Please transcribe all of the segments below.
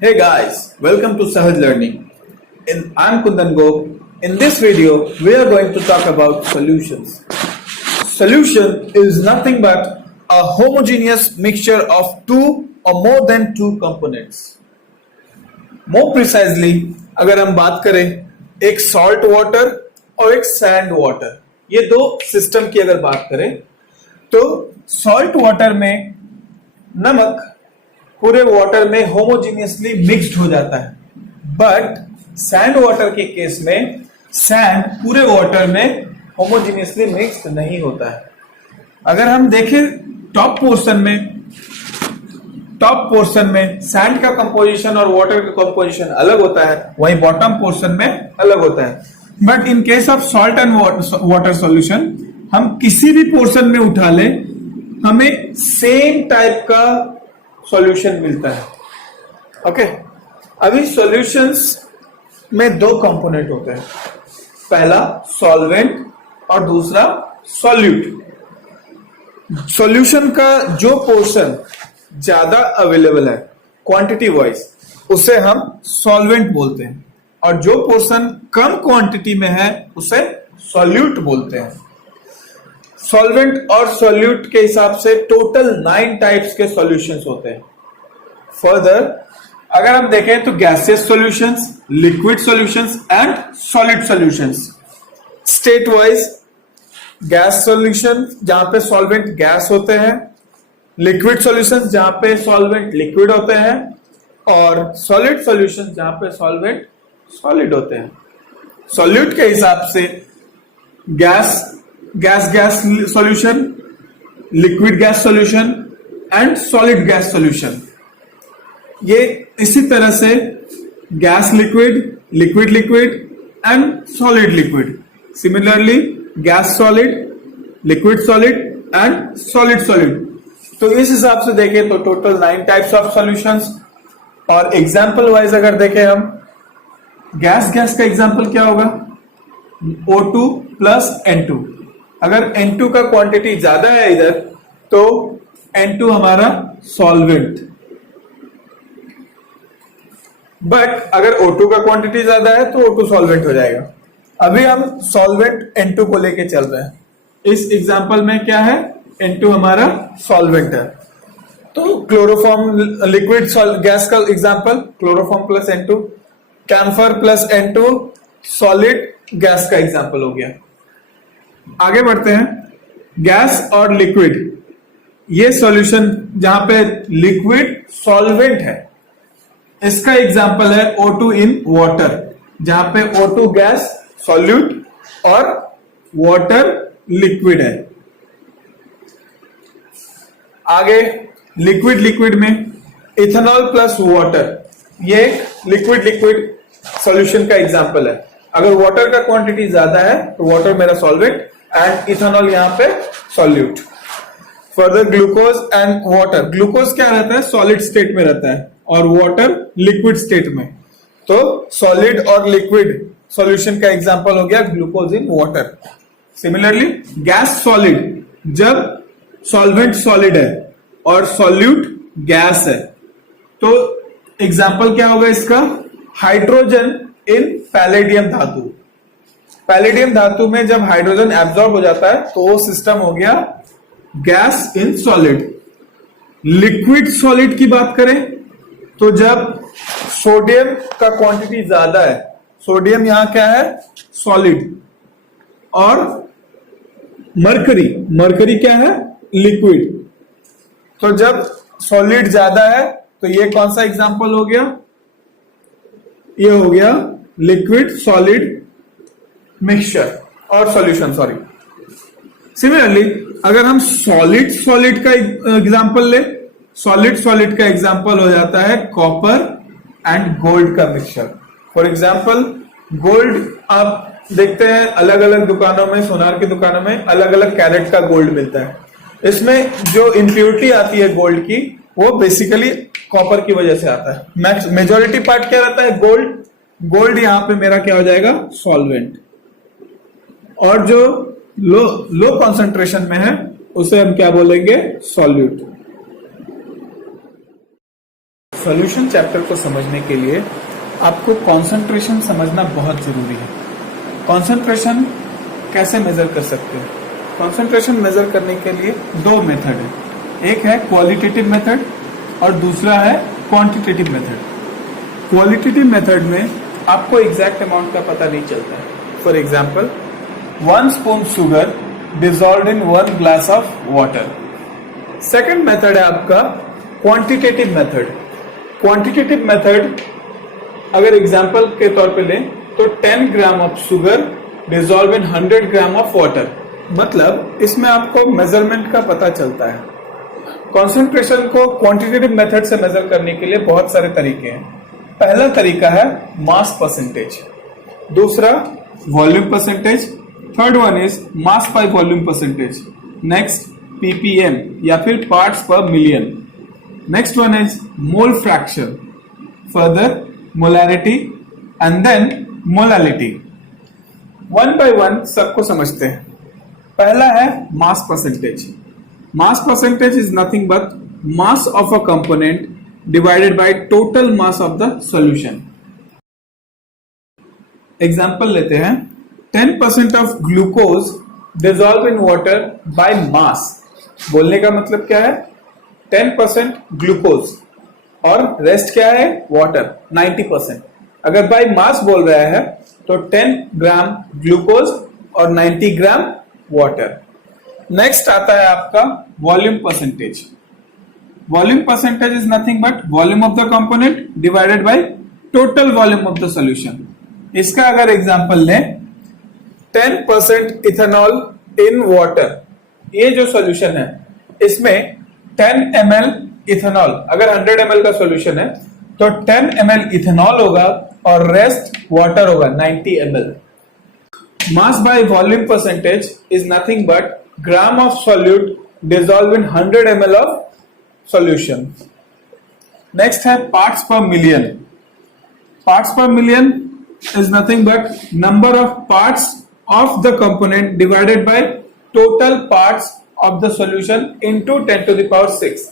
Hey guys, welcome to Sahaj Learning. I'm Kundan Gop. In this video, we are going to talk about solutions. Solution is nothing but a homogeneous mixture of two or more than two components. More precisely, अगर हम बात करें एक salt water और एक sand water, ये दो system की अगर बात करें तो सॉल्ट वाटर में नमक पूरे वाटर में होमोजीनियसली मिक्स्ड हो जाता है, बट सैंड वाटर के केस में सैंड पूरे वाटर में होमोजीनियसली मिक्स्ड नहीं होता है। अगर हम देखें टॉप पोर्शन में सैंड का कंपोजिशन और वाटर का कंपोजिशन अलग होता है, वहीं बॉटम पोर्शन में अलग होता है। But in case of salt and water solution, हम किसी भी पोर्शन में उठा लें, हमें सेम टाइप का सॉल्यूशन मिलता है। ओके, अभी सॉल्यूशंस में दो कंपोनेंट होते हैं, पहला सॉल्वेंट और दूसरा सॉल्यूट। सॉल्यूशन का जो पोर्शन ज्यादा अवेलेबल है क्वांटिटी वाइज, उसे हम सॉल्वेंट बोलते हैं, और जो पोर्शन कम क्वांटिटी में है उसे सॉल्यूट बोलते हैं। सॉल्वेंट और सॉल्यूट के हिसाब से टोटल 9 टाइप्स के सॉल्यूशंस होते हैं। फर्दर अगर हम देखें तो gaseous solutions, liquid solutions and solid solutions. State wise gas solution जहां पे सॉल्वेंट गैस होते हैं, लिक्विड सॉल्यूशंस जहां पे सॉल्वेंट लिक्विड होते हैं, और सॉलिड सॉल्यूशन जहां पे सॉल्वेंट सॉलिड होते हैं। सॉल्यूट के हिसाब से gas solution, liquid gas solution and solid gas solution. ये इसी तरह से gas liquid, liquid liquid and solid liquid. Similarly gas solid, liquid solid and solid solid. तो इस हिसाब से देखें तो टोटल 9 टाइप्स ऑफ सॉल्यूशंस। और एग्जांपल वाइज अगर देखें हम, गैस का एग्जांपल क्या होगा? O2 plus N2। अगर N2 का क्वांटिटी ज्यादा है इधर तो N2 हमारा सॉल्वेंट, बट अगर O2 का क्वांटिटी ज्यादा है तो O2 सॉल्वेंट हो जाएगा। अभी हम सॉल्वेंट N2 को लेके चल रहे हैं। इस एग्जांपल में क्या है? N2 हमारा सॉल्वेंट है। तो क्लोरोफॉर्म लिक्विड गैस का example chloroform plus N2, camphor plus N2 solid gas का एग्जांपल हो गया। आगे बढ़ते हैं। गैस और लिक्विड, ये सॉल्यूशन जहां पे लिक्विड सॉल्वेंट है, इसका एग्जांपल है O2 इन वाटर, जहां पे O2 गैस सॉल्यूट और वाटर लिक्विड है। आगे लिक्विड में इथेनॉल प्लस वाटर, ये लिक्विड सॉल्यूशन का एग्जांपल है। अगर वाटर का क्वांटिटी ज्यादा है तो वाटर मेरा सॉल्वेंट एंड इथेनॉल यहां पे solute. Further glucose and water, glucose क्या रहता है? सॉलिड स्टेट में रहता है और वाटर लिक्विड स्टेट में। तो सॉलिड और लिक्विड सॉल्यूशन का एग्जांपल हो गया glucose in water. Similarly gas solid, जब सॉल्वेंट सॉलिड है और सॉल्यूट गैस है, तो एग्जांपल क्या होगा इसका? हाइड्रोजन इन पैलेडियम धातु। पैलेडियम धातु में जब हाइड्रोजन एब्जॉर्ब हो जाता है तो वो सिस्टम हो गया gas in solid. Liquid solid की बात करें तो जब सोडियम का क्वांटिटी ज्यादा है, सोडियम यहां क्या है? सॉलिड, और मरकरी क्या है? लिक्विड। तो जब सॉलिड ज्यादा है तो ये कौन सा एग्जांपल हो गया? ये हो गया लिक्विड सॉलिड मिक्सचर और सॉल्यूशन, सॉरी। सिमिलरली अगर हम सॉलिड का एग्जांपल ले, सॉलिड का एग्जांपल हो जाता है कॉपर एंड गोल्ड का मिक्सचर। फॉर एग्जांपल गोल्ड, आप देखते हैं अलग अलग दुकानों में, सोनार की दुकानों में अलग अलग कैरेट का गोल्ड मिलता है। इसमें जो इम्प्योरिटी आती है गोल्ड की, वो बेसिकली कॉपर की वजह से आता है। मेजॉरिटी पार्ट क्या रहता है? गोल्ड यहां पे मेरा क्या हो जाएगा? सॉल्वेंट। और जो लो कॉन्सेंट्रेशन में है उसे हम क्या बोलेंगे? सॉल्यूट। सॉल्यूशन चैप्टर को समझने के लिए आपको कंसंट्रेशन समझना बहुत जरूरी है। कंसंट्रेशन कैसे मेजर कर सकते हैं? कंसंट्रेशन मेजर करने के लिए दो मेथड है, एक है क्वालिटेटिव मेथड और दूसरा है क्वांटिटेटिव मेथड। क्वालिटेटिव मेथड में आपको एग्जैक्ट अमाउंट का पता नहीं चलता है। For example 1 spoon sugar dissolve in 1 glass of water. Second method है आपका क्वांटिटेटिव मेथड। क्वांटिटेटिव मेथड अगर एग्जाम्पल के तौर पे लें तो 10 gram of sugar dissolve in 100 gram of water, मतलब इसमें आपको मेजरमेंट का पता चलता है। कॉन्सेंट्रेशन को क्वांटिटेटिव मेथड से मेजर करने के लिए बहुत सारे तरीके हैं। पहला तरीका है मास परसेंटेज, दूसरा volume percentage, third one is mass by volume percentage, next PPM या फिर parts per million, next one is mole fraction, further molarity and then molality. One by one सबको समझते हैं। पहला है mass percentage. Mass percentage is nothing but mass of a component divided by total mass of the solution. Example लेते हैं, 10% of glucose dissolve in water by मास। बोलने का मतलब क्या है? 10% ग्लूकोज और रेस्ट क्या है? वाटर 90%। अगर बाय मास बोल रहा है तो 10 ग्राम ग्लूकोज और 90 ग्राम वाटर। नेक्स्ट आता है आपका volume percentage. Volume percentage is nothing but volume of the component divided by total volume of the solution. इसका अगर एग्जांपल लें, 10% इथेनॉल इन वाटर, ये जो सॉल्यूशन है इसमें 10 ml इथेनॉल, अगर 100 ml का सॉल्यूशन है तो 10 ml इथेनॉल होगा और रेस्ट वाटर होगा 90 ml। Mass by volume percentage is nothing but gram of solute dissolve in 100 ml of solution. Next है parts per million. Parts per million is nothing but number of parts of the component divided by total parts of the solution into 10 to the power 6।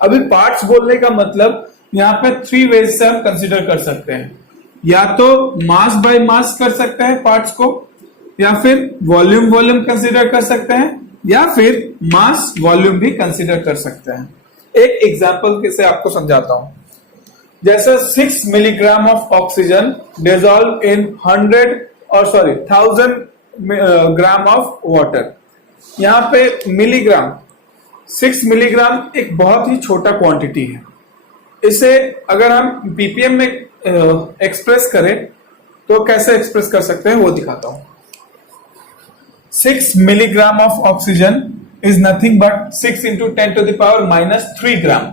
अभी parts बोलने का मतलब यहाँ पे 3 veg से हम consider कर सकते हैं, या तो मास बाय मास कर सकते हैं पार्ट्स को, या फिर वॉल्यूम वॉल्यूम कंसीडर कर सकते हैं, या फिर मास वॉल्यूम भी कंसीडर कर सकते हैं। एक एग्जांपल से आपको समझाता हूं। जैसे 6 milligram of oxygen dissolve in 1000 gram of water. यहाँ पे मिलीग्राम, 6 मिलीग्राम एक बहुत ही छोटा क्वांटिटी है। इसे अगर हम पीपीएम में एक्सप्रेस करें तो कैसे एक्सप्रेस कर सकते हैं वो दिखाता हूं। 6 milligram of oxygen is nothing but 6 into 10 to the power minus 3 gram.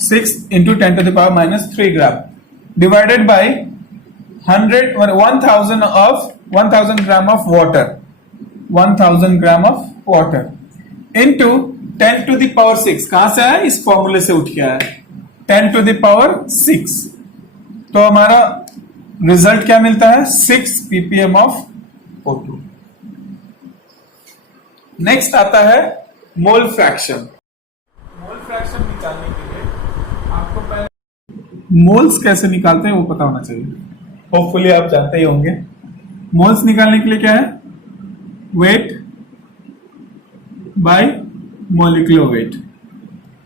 6 into 10 to the power minus 3 gram divided by 1000 gram of water. 1000 gram of water into 10 to the power 6. कहां से आया? इस फॉर्मूले से उठ के आया, 10 to the power 6। तो हमारा रिजल्ट क्या मिलता है? 6 ppm of O2। नेक्स्ट आता है मोल फ्रैक्शन। मोल फ्रैक्शन निकालने के लिए आपको पहले मोल्स कैसे निकालते हैं वो पता होना चाहिए। होपफुली आप जानते ही होंगे। मोल्स निकालने के लिए क्या है? Weight by molecular weight.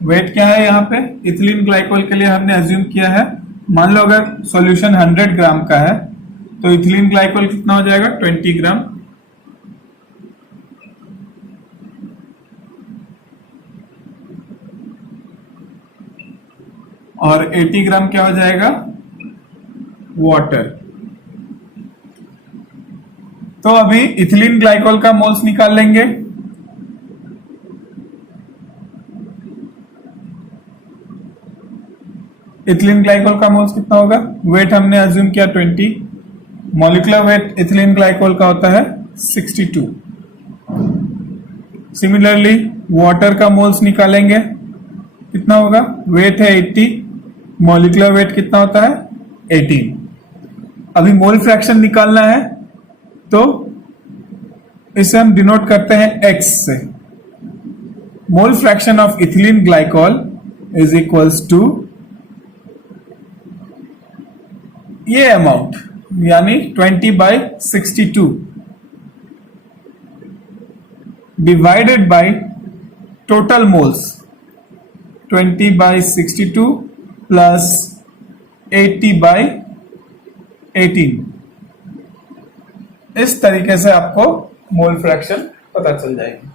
Weight क्या है? यहाँ पे इथिलीन ग्लाइकोल के लिए हमने अज्यूम किया है, मान लो अगर सॉल्यूशन 100 ग्राम का है तो इथिलीन ग्लाइकोल कितना हो जाएगा? 20 ग्राम। और 80 ग्राम क्या हो जाएगा? वाटर। तो अभी इथिलीन ग्लाइकोल का मोल्स निकाल लेंगे। इथिलीन ग्लाइकोल का मोल्स कितना होगा? वेट हमने अज्यूम किया 20, मॉलिक्यूलर वेट इथिलीन ग्लाइकोल का होता है 62। सिमिलरली वाटर का मोल्स निकालेंगे, कितना होगा? वेट है 80, मॉलिक्यूलर वेट कितना होता है? 18। अभी मोल फ्रैक्शन निकालना है तो इसे हम डिनोट करते हैं x से। Mole fraction of ethylene glycol is equals to ये अमाउंट यानी 20/62 divided by total moles 20/62 plus 80/18, इस तरीके से आपको मोल फ्रैक्शन पता चल जाएगी।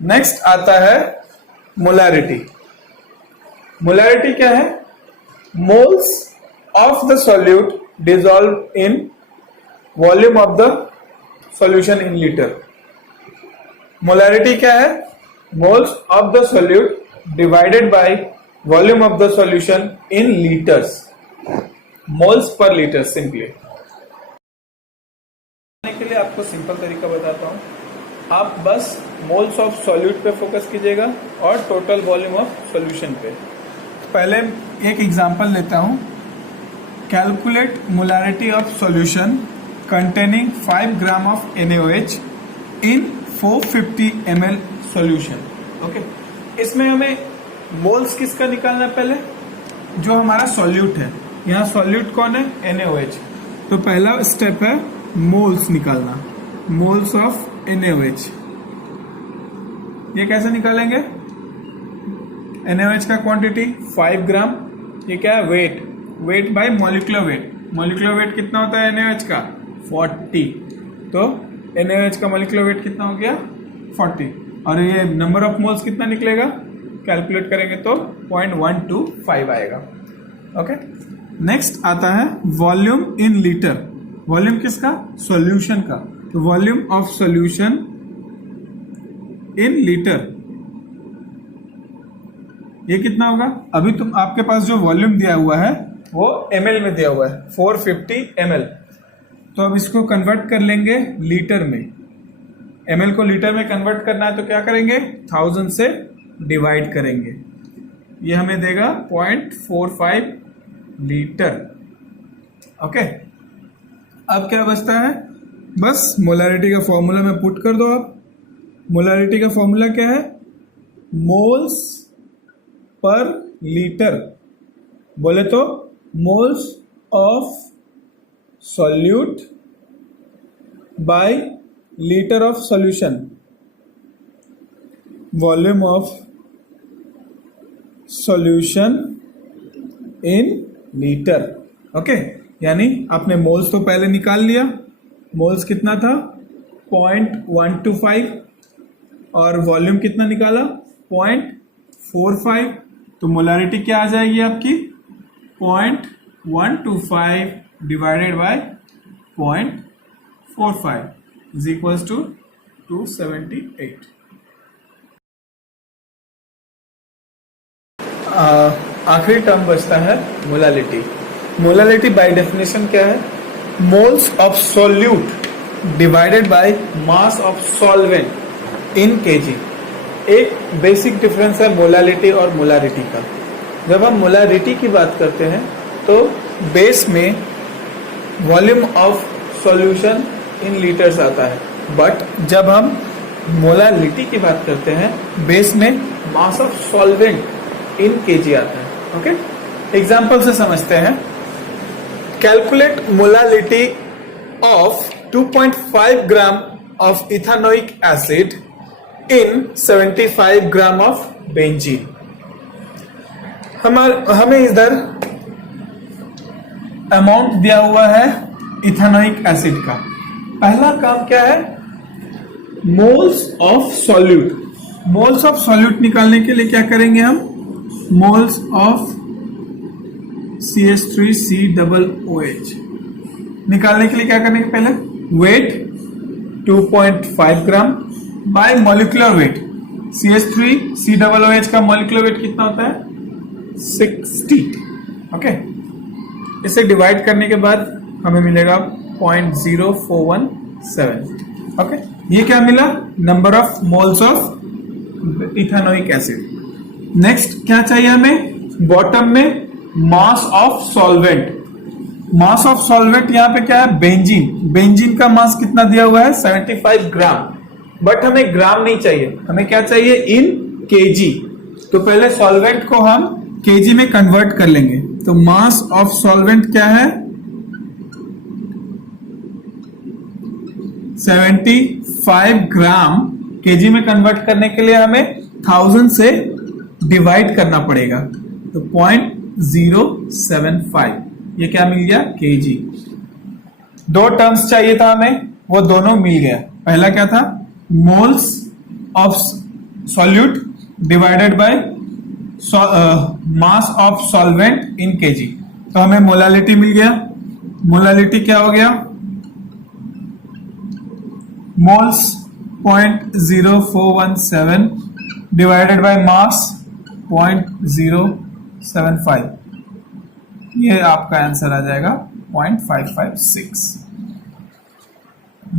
नेक्स्ट आता है मोलैरिटी। मोलैरिटी क्या है? Moles of the solute dissolve in volume of the solution in litre. Molarity क्या है? Moles of the solute divided by volume of the solution in litres, moles per litre. Simply के लिए आपको simple तरीका बताता हूं, आप बस मोल्स ऑफ सॉल्यूट पे फोकस कीजिएगा और टोटल वॉल्यूम ऑफ सॉल्यूशन पे। पहले एक एग्जांपल लेता हूं, calculate molarity of solution containing 5 gram of NaOH in 450 ml solution. Okay, इसमें हमें मोल्स किसका निकालना है? पहले जो हमारा सॉल्यूट है, यहाँ सॉल्यूट कौन है? NaOH। तो पहला स्टेप है मोल्स निकालना, मोल्स ऑफ NaOH। ये कैसे निकालेंगे? NaOH का क्वांटिटी 5 ग्राम, ये क्या है? Weight, weight by molecular weight. Molecular weight कितना होता है NaOH का? 40। तो NaOH का मॉलिक्यूलर वेट कितना हो गया? 40। और ये नंबर ऑफ मोल्स कितना निकलेगा? कैलकुलेट करेंगे तो 0.125 आएगा। ओके, नेक्स्ट आता है वॉल्यूम इन लीटर। वॉल्यूम किसका? सॉल्यूशन का। तो volume of solution in litre, ये कितना होगा? अभी तुम आपके पास जो वॉल्यूम दिया हुआ है वो ml में दिया हुआ है, 450 ml। तो अब इसको कन्वर्ट कर लेंगे लीटर में। ml को लीटर में कन्वर्ट करना है तो क्या करेंगे? 1000 से डिवाइड करेंगे, ये हमें देगा 0.45 लीटर। ओके, अब क्या बचता है? बस मोलैरिटी का फॉर्मूला में पुट कर दो आप। मोलैरिटी का फॉर्मूला क्या है? मोल्स पर लीटर, बोले तो moles of solute bye litre of solution, volume of solution in litre. Okay, यानी आपने मोल्स तो पहले निकाल लिया, मोल्स कितना था? 0.125, और वॉल्यूम कितना निकाला? 0.45। तो मोलैरिटी क्या आ जाएगी आपकी? 0.125 divided by 0.45 is equals to 278। आखिरी टर्म बचता है मोलैलिटी। मोलैलिटी बाय डेफिनेशन क्या है? Moles of solute divided by mass of solvent in KG. एक बेसिक डिफरेंस है मोलैलिटी और मोलैरिटी का। जब हम मोलैरिटी की बात करते हैं तो बेस में volume of solution in litres आता है, बट जब हम मोलैलिटी की बात करते हैं बेस में mass of solvent in KG आता है। ओके, एग्जांपल से समझते हैं। Calculate molality of 2.5 gram of ethanoic acid in 75 gram of benzene. हमें इधर अमाउंट दिया हुआ है इथानोइक एसिड का। पहला काम क्या है? Moles of solute. Moles of solute निकालने के लिए क्या करेंगे हम? मोल्स ऑफ CH3COOH निकालने के लिए क्या करने के पहले? Weight 2.5 gram by molecular weight. CH3COOH का मॉलिक्यूलर वेट कितना होता है? 60। ओके, इसे डिवाइड करने के बाद हमें मिलेगा 0.0417। ओके, ये क्या मिला? Number of moles of ethanoic acid. Next क्या चाहिए हमें? बॉटम में mass of solvent. Mass of solvent यहाँ पे क्या है? बेंजीन। बेंजीन का मास कितना दिया हुआ है? 75 ग्राम। बट हमें ग्राम नहीं चाहिए, हमें क्या चाहिए? इन केजी। तो पहले सॉल्वेंट को हम केजी में कन्वर्ट कर लेंगे। तो मास ऑफ सॉल्वेंट क्या है? 75 ग्राम केजी में कन्वर्ट करने के लिए हमें 1000 से डिवाइड करना पड़ेगा, तो 0.075 ये क्या मिल गया केजी। दो टर्म्स चाहिए था हमें, वो दोनों मिल गया। पहला क्या था, moles of solute divided by mass of solvent in KG, तो हमें मोलालिटी मिल गया। मोलालिटी क्या हो गया, मोल्स 0.0417 डिवाइडेड बाय मास 0.075, ये आपका आंसर आ जाएगा 0.556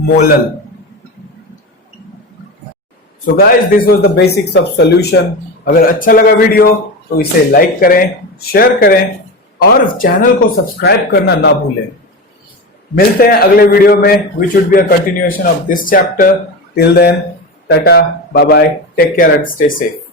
molal. So guys, this was the basics of solution. अगर अच्छा लगा वीडियो तो इसे लाइक करें, शेयर करें और चैनल को सब्सक्राइब करना ना भूलें। मिलते हैं अगले वीडियो में, which would be a continuation of this chapter. Till then, tata, bye bye, take care and stay safe.